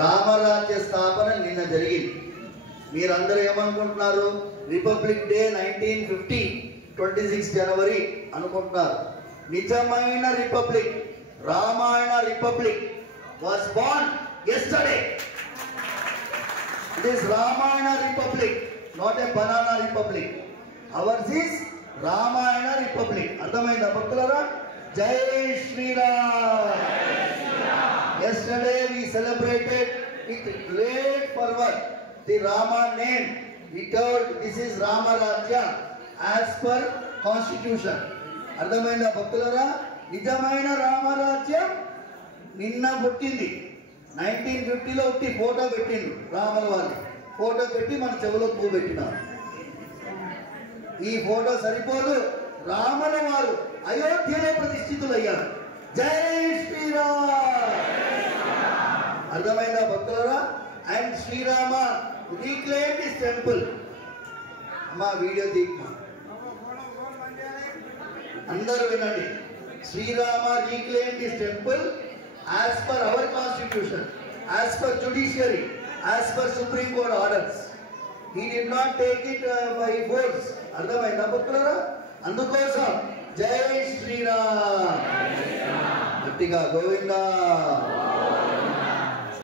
రామరాజ్య స్థాపన నిన్న జరిగింది. మీరందరూ ఏమనుకుంటున్నారు? రిపబ్లిక్ డే 1950 26 జనవరి అనుకుంటున్నారు. నిజమైన republic, Ramayana republic was born yesterday. It is Ramayana Republic, not a banana republic. Ours is Ramayana Republic. అర్థమైందా భక్తులారా? జై Sriram. Yesterday we celebrated with great fervor the Rama name. We told this is Rama Rajya as per constitution. అర్థమైందా భక్తులారా? నిజమైన రామరాజ్యం నిన్న పుట్టింది. 1950లో ఒకటి photo పెట్టిండు రాముల వారిని. ఫోటో పెట్టి మన చెవులో పువ్వు పెట్టినారు. ఈ ఫోటో సరిపోదు, రాముల వారు అయోధ్యలో ప్రతిష్ఠితులయ్యారు. జై శ్రీరామ్. అర్థమైందా భక్తులారా? And Srirama reclaim this temple. అమ్మా వీడియో తీమ్మా, అందరూ వినండి. Srirama reclaim this temple as per our constitution, as per judiciary, as per Supreme Court orders. He did not take it by force. అర్థమైందా భక్తులారా? అందుకోసం జై శ్రీరామ్. గట్టిగా గోవిందా.